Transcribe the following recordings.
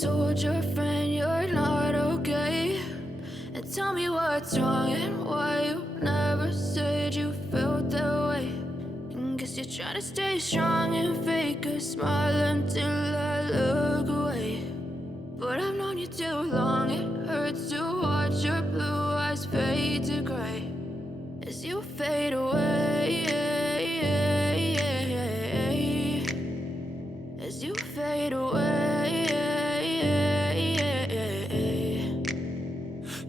told your friend you're not okay? And tell me what's wrong and why you never said you felt that way. And guess you're trying to stay strong and fake a smile until I look away. But I've known you too long, it hurts to watch your blue eyes fade to gray as you fade away, as you fade away.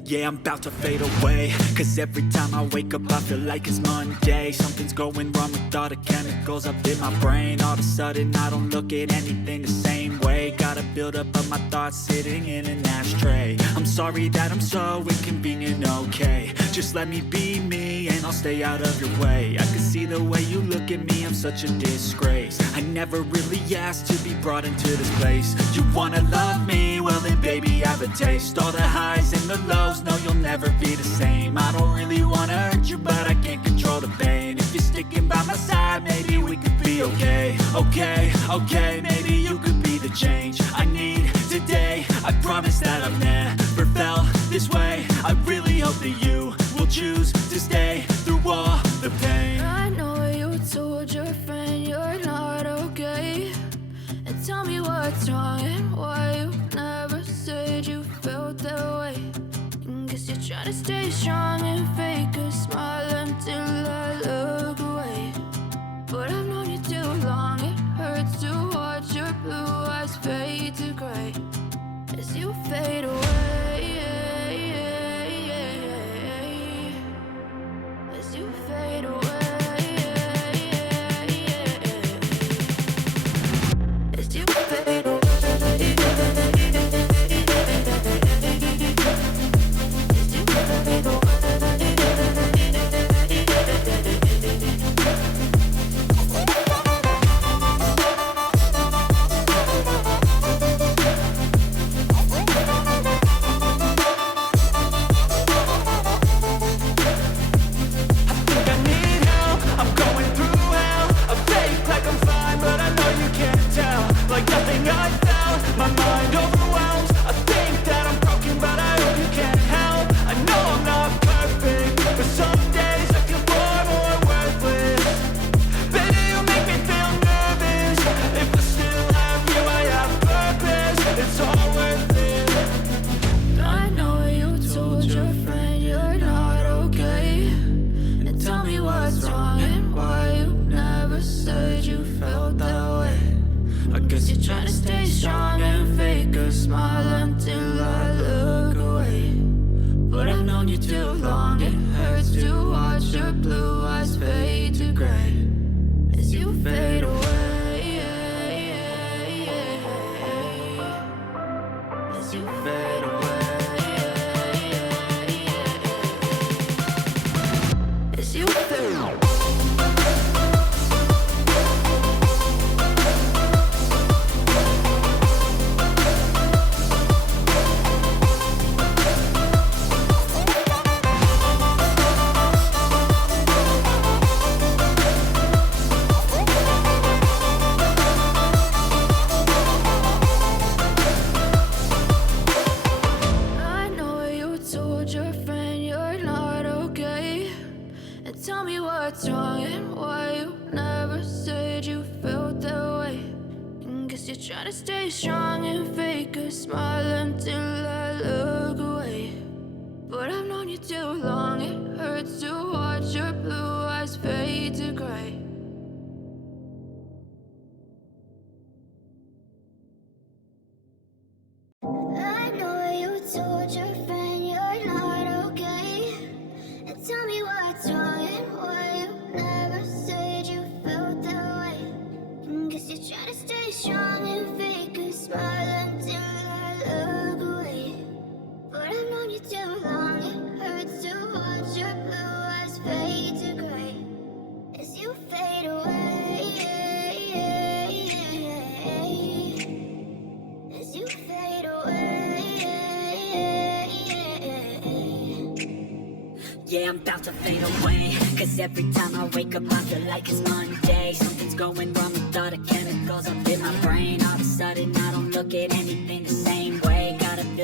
Yeah, I'm about to fade away, cause every time I wake up I feel like it's Monday. Something's going wrong with all the chemicals up in my brain. All of a sudden I don't look at anything the same way. Got a build up of my thoughts sitting in an ashtray. I'm sorry that I'm so inconvenient, okay? Just let me be me and I'll stay out of your way. I can see the way you look at me, I'm such a disgrace. I never really asked to be brought into this place. You wanna love me? Well then baby, have a taste. All the highs and the lows, no, you'll never be the same. I don't really wanna hurt you, but I can't control the pain. If you're sticking by my side, maybe we could be okay. Okay, maybe you could be the change I need today. I promise that I've never felt this way. I really hope that you will choose to stay through all the pain. I know you told your friend you're not okay. And tell me what's wrong and why you never said you felt that way. And guess you're trying to stay strong and fake a smile until I look away. But I've known you too long, it hurts to watch your blue eyes fade to gray as you fade away, as you fade away. As you fade away. Yeah, I'm about to fade away, cause every time I wake up I feel like it's Monday. Something's going wrong with all the chemicals up in my brain. All of a sudden I don't look at anything the same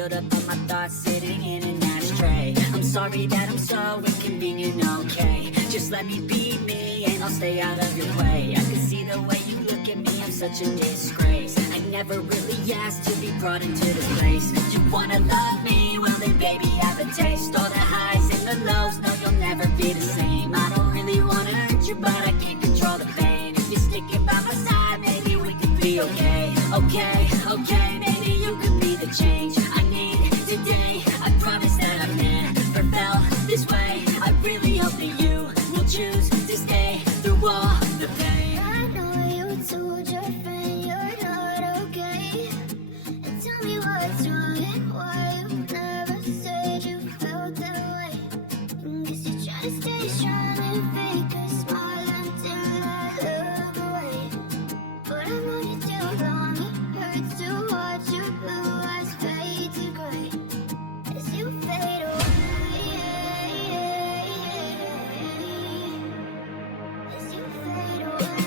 buildup of my thoughts sitting in an ashtray. I'm sorry that I'm so inconvenient, okay? Just let me be me and I'll stay out of your way. I can see the way you look at me, I'm such a disgrace. I never really asked to be brought into this place. You wanna love me? Well then baby, have a taste. All the highs and the lows, no you'll never be the same. I don't really wanna hurt you, but I can't control the pain. If you're sticking by my side, maybe we could be okay. Okay, okay, maybe you could be the change I need today. I promise that I've never felt this way. I really hope that you will choose to stay through all the pain. I know you told your friend you're not okay. And tell me what's wrong and why you never said you felt that way. Guess you try to stay strong and fake a smile until I look away. But I've known you too long, it hurts to watch your blue eyes fade to gray as you fade away. As you fade away.